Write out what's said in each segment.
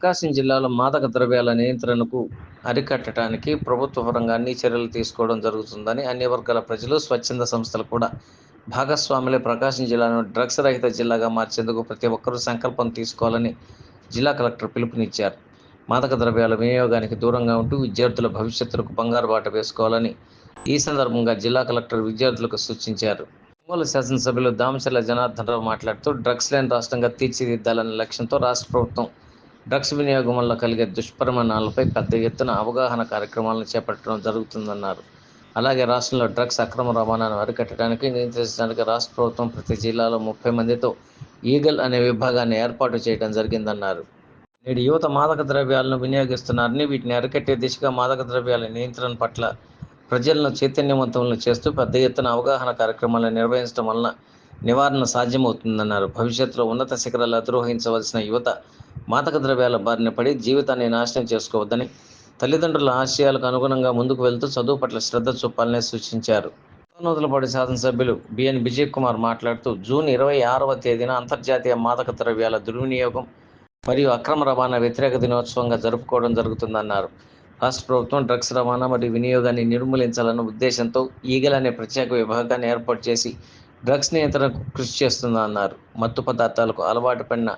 ప్రకాశం జిల్లాలో మాదక ద్రవ్యాల నియంత్రణకు అరికట్టడానికి ప్రభుత్వ పరంగా అన్ని చర్యలు తీసుకోవడం జరుగుతుందని అన్ని వర్గాల ప్రజలు స్వచ్ఛంద సంస్థలు కూడా భాగస్వాములే ప్రకాశం జిల్లాను డ్రగ్స్ రహిత జిల్లాగా మార్చేందుకు ప్రతి ఒక్కరూ సంకల్పం తీసుకోవాలని జిల్లా కలెక్టర్ పిలుపునిచ్చారు. మాదక ద్రవ్యాల వినియోగానికి దూరంగా ఉంటూ విద్యార్థుల భవిష్యత్తులకు బంగారు బాట వేసుకోవాలని ఈ సందర్భంగా జిల్లా కలెక్టర్ విద్యార్థులకు సూచించారు. ఒంగోలు శాసనసభ్యులు దామచర్ల జనార్దన్ రావు మాట్లాడుతూ డ్రగ్స్ లేని రాష్ట్రంగా తీర్చిదిద్దాలనే లక్ష్యంతో రాష్ట్ర ప్రభుత్వం డ్రగ్స్ వినియోగం వల్ల కలిగే దుష్పరిమాణాలపై పెద్ద ఎత్తున అవగాహన కార్యక్రమాలను చేపట్టడం జరుగుతుందన్నారు. అలాగే రాష్ట్రంలో డ్రగ్స్ అక్రమ రవాణాను అరికట్టడానికి నియంత్రించడానికి రాష్ట్ర ప్రభుత్వం ప్రతి జిల్లాలో ముప్పై మందితో ఈగల్ అనే విభాగాన్ని ఏర్పాటు చేయడం జరిగిందన్నారు. నేడు యువత మాదక ద్రవ్యాలను వినియోగిస్తున్నారని వీటిని అరికట్టే దిశగా మాదక ద్రవ్యాల నియంత్రణ పట్ల ప్రజలను చైతన్యవంతులను చేస్తూ పెద్ద ఎత్తున అవగాహన కార్యక్రమాలను నిర్వహించడం వలన నివారణ సాధ్యమవుతుందన్నారు. భవిష్యత్తులో ఉన్నత శిఖరాలు అధిరోహించవలసిన యువత మాదక ద్రవ్యాల బారిన పడి జీవితాన్ని నాశనం చేసుకోవద్దని తల్లిదండ్రుల ఆశయాలకు అనుగుణంగా ముందుకు వెళ్తూ చదువు పట్ల శ్రద్ధ చూపాలని సూచించారు. నూతలపాటి శాసనసభ్యులు బిఎన్ విజయ్ కుమార్ మాట్లాడుతూ జూన్ ఇరవై ఆరవ తేదీన అంతర్జాతీయ మాదక ద్రవ్యాల దుర్వినియోగం మరియు అక్రమ రవాణా వ్యతిరేక దినోత్సవంగా జరుపుకోవడం జరుగుతుందన్నారు. రాష్ట్ర ప్రభుత్వం డ్రగ్స్ రవాణా మరియు వినియోగాన్ని నిర్మూలించాలన్న ఉద్దేశంతో ఈగల్ అనే ప్రత్యేక విభాగాన్ని ఏర్పాటు చేసి డ్రగ్స్ నియంత్రణకు కృషి చేస్తుందన్నారు మత్తు పదార్థాలకు అలవాటు పడిన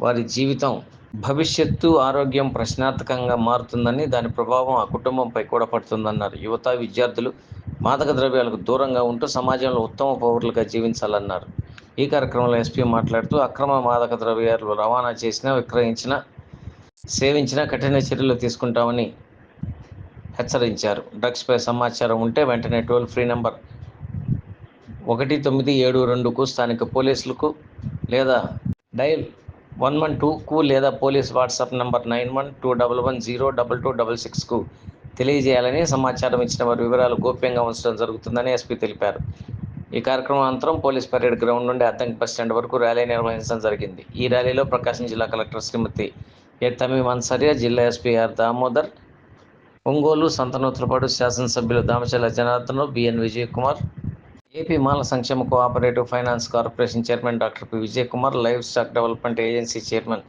వారి జీవితం భవిష్యత్తు ఆరోగ్యం ప్రశ్నార్థకంగా మారుతుందని దాని ప్రభావం ఆ కుటుంబంపై కూడా పడుతుందన్నారు. యువత విద్యార్థులు మాదక ద్రవ్యాలకు దూరంగా ఉంటూ సమాజంలో ఉత్తమ పౌరులుగా జీవించాలన్నారు. ఈ కార్యక్రమంలో ఎస్పీ మాట్లాడుతూ అక్రమ మాదక ద్రవ్యాలు రవాణా చేసినా విక్రయించిన సేవించిన కఠిన చర్యలు తీసుకుంటామని హెచ్చరించారు. డ్రగ్స్పై సమాచారం ఉంటే వెంటనే టోల్ ఫ్రీ నంబర్ ఒకటి తొమ్మిది ఏడు రెండుకు స్థానిక పోలీసులకు లేదా డైల్ వన్ వన్ టూకు లేదా police WhatsApp number nine one two double one zero double two double సిక్స్కు తెలియజేయాలని సమాచారం ఇచ్చిన వారి వివరాలు గోప్యంగా ఉంచడం జరుగుతుందని ఎస్పీ తెలిపారు. ఈ కార్యక్రమం అనంతరం పోలీస్ పరేడ్ గ్రౌండ్ నుండి అద్దంకి బస్ స్టాండ్ వరకు ర్యాలీ నిర్వహించడం జరిగింది. ఈ ర్యాలీలో ప్రకాశం జిల్లా కలెక్టర్ శ్రీమతి ఏ తమీమ్ అన్సరియా జిల్లా ఎస్పీ ఆర్ దామోదర్ ఒంగోలు సంతనూత్రపాడు శాసనసభ్యులు దామచల జనార్దన్ బిఎన్ విజయ్ కుమార్ ఏపీ మాల సంక్షేమ cooperative finance corporation chairman doctor P Vijay Kumar livestock development agency chairman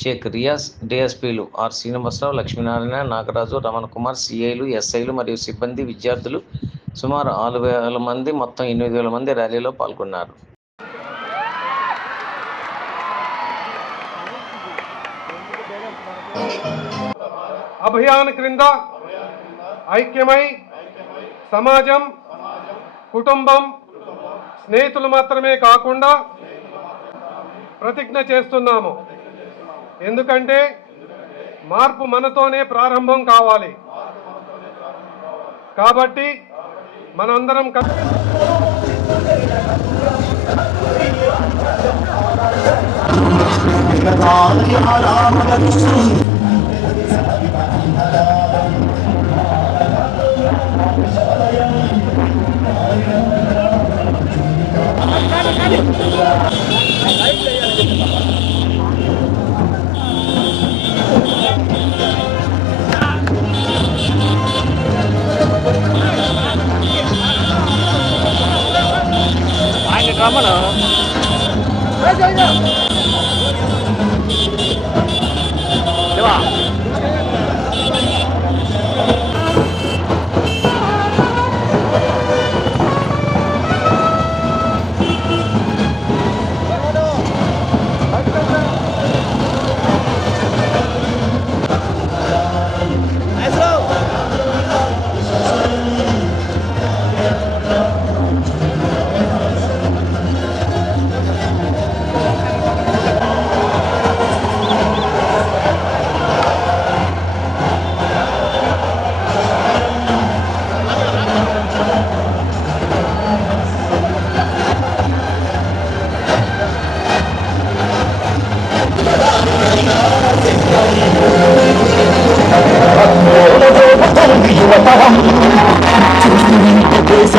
Sheikh Riyaz డిఎస్పీలు R Srinivasarao Lakshminarayana Nagaraju Ramana Kumar సిఐలు ఎస్ఐలు మరియు సిబ్బంది విద్యార్థులు సుమారు ఆరు వేల మంది మొత్తం ఎనిమిది వేల మంది ర్యాలీలో పాల్గొన్నారు. అభియాన్ క్రింద ఐక్యమై సమాజం కుటుంబం స్నేహితులు మాత్రమే కాకుండా ప్రతిజ్ఞ చేస్తున్నాము. ఎందుకంటే మార్పు మనతోనే ప్రారంభం కావాలి. కాబట్టి మనందరం కలిసి 他不能来这一对吧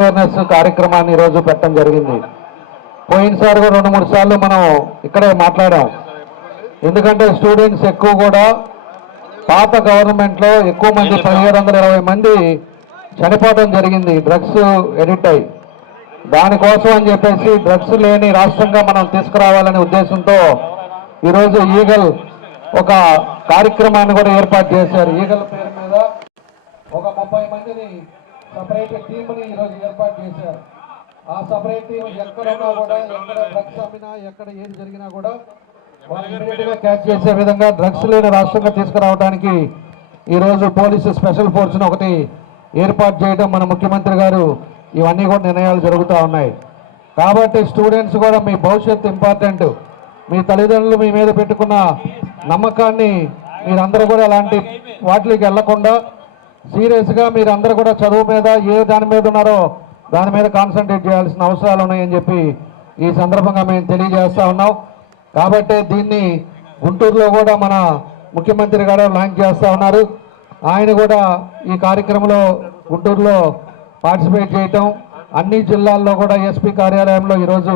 అవేర్నెస్ కార్యక్రమాన్ని ఈరోజు పెట్టడం జరిగింది. పోయినసారి రెండు మూడు సార్లు మనం ఇక్కడే మాట్లాడాం. ఎందుకంటే స్టూడెంట్స్ ఎక్కువ కూడా పాత గవర్నమెంట్లో ఎక్కువ మంది పదిహేడు వందల ఇరవై మంది చనిపోవడం జరిగింది. డ్రగ్స్ ఎడిట్ అయ్యి దానికోసం అని చెప్పేసి డ్రగ్స్ లేని రాష్ట్రంగా మనం తీసుకురావాలనే ఉద్దేశంతో ఈరోజు ఈగల్ ఒక కార్యక్రమాన్ని కూడా ఏర్పాటు చేశారు. ఈగల్ పేరు మీద ఒక ముప్పై మందిని సపరేట్ టీంని ఈరోజు ఏర్పాటు చేశారు. ఆ సపరేట్ టీం ఎక్కడ ఉన్నా కూడా ఎక్కడ డ్రగ్స్ అమ్మినా ఎక్కడ ఏం జరిగినా కూడా వాళ్ళు క్యాచ్ చేసే విధంగా డ్రగ్స్ లేని రాష్ట్రంగా తీసుకురావడానికి ఈరోజు పోలీసు స్పెషల్ ఫోర్స్ను ఒకటి ఏర్పాటు చేయడం మన ముఖ్యమంత్రి గారు ఇవన్నీ కూడా నిర్ణయాలు జరుగుతూ ఉన్నాయి. కాబట్టి స్టూడెంట్స్ కూడా మీ భవిష్యత్తు ఇంపార్టెంట్. మీ తల్లిదండ్రులు మీ మీద పెట్టుకున్న నమ్మకాన్ని మీరందరూ కూడా అలాంటి వాటికి వెళ్ళకుండా సీరియస్గా మీరు అందరూ కూడా చదువు మీద ఏ దాని మీద ఉన్నారో దాని మీద కాన్సన్ట్రేట్ చేయాల్సిన అవసరాలు ఉన్నాయని చెప్పి ఈ సందర్భంగా మేము తెలియజేస్తా ఉన్నాం. కాబట్టి దీన్ని గుంటూరులో కూడా మన ముఖ్యమంత్రి గారు లాంచ్ చేస్తూ ఉన్నారు. ఆయన కూడా ఈ కార్యక్రమంలో గుంటూరులో పార్టిసిపేట్ చేయటం అన్ని జిల్లాల్లో కూడా ఎస్పీ కార్యాలయంలో ఈరోజు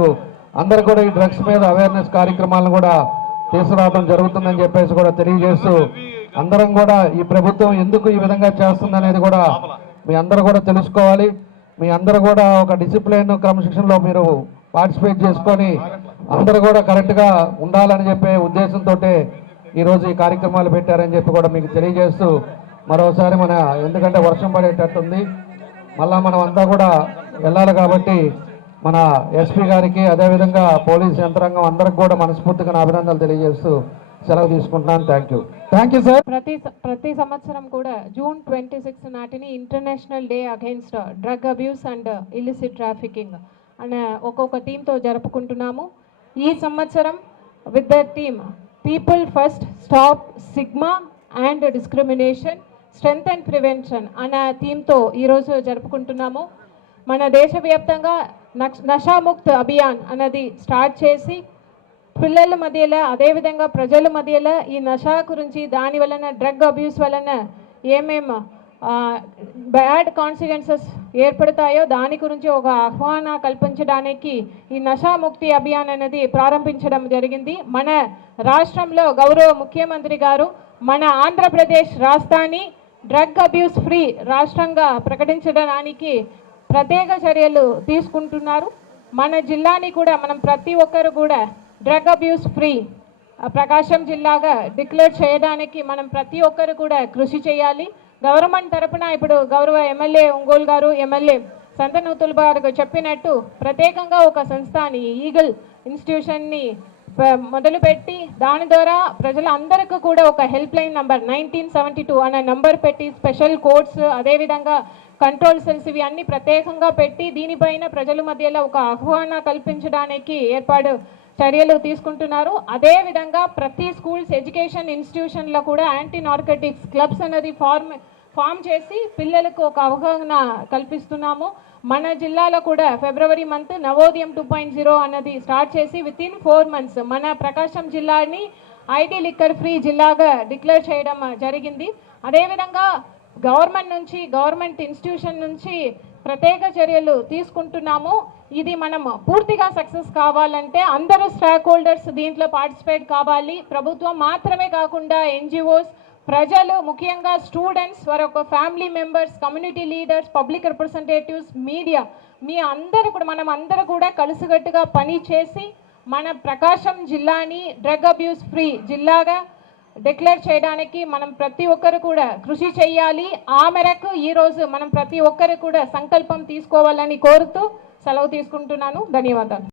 అందరు కూడా ఈ డ్రగ్స్ మీద అవేర్నెస్ కార్యక్రమాలను కూడా తీసుకురావడం జరుగుతుందని చెప్పేసి కూడా తెలియజేస్తూ అందరం కూడా ఈ ప్రభుత్వం ఎందుకు ఈ విధంగా చేస్తుందనేది కూడా మీ అందరూ కూడా తెలుసుకోవాలి. మీ అందరూ కూడా ఒక డిసిప్లిన్ క్రమశిక్షణలో మీరు పార్టిసిపేట్ చేసుకొని అందరూ కూడా కరెక్ట్గా ఉండాలని చెప్పే ఉద్దేశంతో ఈరోజు ఈ కార్యక్రమాలు పెట్టారని చెప్పి కూడా మీకు తెలియజేస్తూ మరోసారి మన ఎందుకంటే వర్షం పడేటట్టుంది. మళ్ళా మనం అంతా కూడా వెళ్ళాలి కాబట్టి మన ఎస్పీ గారికి అదేవిధంగా పోలీస్ యంత్రాంగం అందరికి కూడా మనస్ఫూర్తిగా అభినందనలు తెలియజేస్తూ సెలవు తీసుకుంటున్నాను. Thank you thank you sir ప్రతి ప్రతి సంవత్సరం కూడా June twenty six నాటిని international day against drug abuse and illicit trafficking అనే ఒక్కొక్క టీంతో జరుపుకుంటున్నాము. ఈ సంవత్సరం with the team people first stop stigma and discrimination strength and prevention అనే థీమ్తో ఈరోజు జరుపుకుంటున్నాము. మన దేశవ్యాప్తంగా నక్ష నషాముక్త్ అభియాన్ అన్నది స్టార్ట్ చేసి పిల్లల మధ్యలో అదేవిధంగా ప్రజల మధ్యలో ఈ నషా గురించి దాని వలన డ్రగ్ అబ్యూస్ వలన ఏమేం బ్యాడ్ కాన్సిక్వెన్సెస్ ఏర్పడతాయో దాని గురించి ఒక ఆహ్వాన కల్పించడానికి ఈ నషాముక్తి అభియాన్ అనేది ప్రారంభించడం జరిగింది. మన రాష్ట్రంలో గౌరవ ముఖ్యమంత్రి గారు మన ఆంధ్రప్రదేశ్ రాష్ట్రాన్ని డ్రగ్ అబ్యూస్ ఫ్రీ రాష్ట్రంగా ప్రకటించడానికి ప్రత్యేక చర్యలు తీసుకుంటున్నారు. మన జిల్లాని కూడా మనం ప్రతి ఒక్కరు కూడా డ్రగ్ అబ్యూస్ ఫ్రీ ప్రకాశం జిల్లాగా డిక్లేర్ చేయడానికి మనం ప్రతి ఒక్కరు కూడా కృషి చేయాలి. గవర్నమెంట్ తరపున ఇప్పుడు గౌరవ ఎమ్మెల్యే ఒంగోలు గారు ఎమ్మెల్యే సంతనూతులు గారు చెప్పినట్టు ప్రత్యేకంగా ఒక సంస్థని ఈగల్ ఇన్స్టిట్యూషన్ని మొదలుపెట్టి దాని ద్వారా ప్రజలందరికీ కూడా ఒక help line number nineteen seventy two అనే నంబర్ పెట్టి స్పెషల్ కోడ్స్ అదేవిధంగా కంట్రోల్ సెల్స్ ఇవి అన్ని ప్రత్యేకంగా పెట్టి దీనిపైన ప్రజల మధ్యలో ఒక ఆహ్వాన కల్పించడానికి ఏర్పాటు చర్యలు తీసుకుంటున్నారు. అదేవిధంగా ప్రతి స్కూల్స్ ఎడ్యుకేషన్ ఇన్స్టిట్యూషన్లో కూడా యాంటీ నార్కటిక్స్ క్లబ్స్ అనేది ఫార్మ్ ఫామ్ చేసి పిల్లలకు ఒక అవగాహన కల్పిస్తున్నాము. మన జిల్లాలో కూడా February month Navodayam two point zero అన్నది స్టార్ట్ చేసి విత్ ఇన్ ఫోర్ మంత్స్ మన ప్రకాశం జిల్లాని ఐటీ లిక్కర్ ఫ్రీ జిల్లాగా డిక్లేర్ చేయడం జరిగింది. అదేవిధంగా గవర్నమెంట్ నుంచి గవర్నమెంట్ ఇన్స్టిట్యూషన్ నుంచి ప్రత్యేక చర్యలు తీసుకుంటున్నాము. ఇది మనం పూర్తిగా సక్సెస్ కావాలంటే అందరూ స్టాక్ హోల్డర్స్ దీంట్లో పార్టిసిపేట్ కావాలి. ప్రభుత్వం మాత్రమే కాకుండా ఎన్జిఓస్ ప్రజలు ముఖ్యంగా స్టూడెంట్స్ వారి యొక్క family members community leaders public representatives media మీ అందరూ కూడా మనం అందరూ కూడా కలిసికట్టుగా పని చేసి మన ప్రకాశం జిల్లాని డ్రగ్ అబ్యూస్ ఫ్రీ జిల్లాగా డిక్లేర్ చేయడానికి మనం ప్రతి ఒక్కరు కూడా కృషి చేయాలి. ఆ మేరకు ఈరోజు మనం ప్రతి ఒక్కరు కూడా సంకల్పం తీసుకోవాలని కోరుతూ సెలవు తీసుకుంటున్నాను. ధన్యవాదాలు.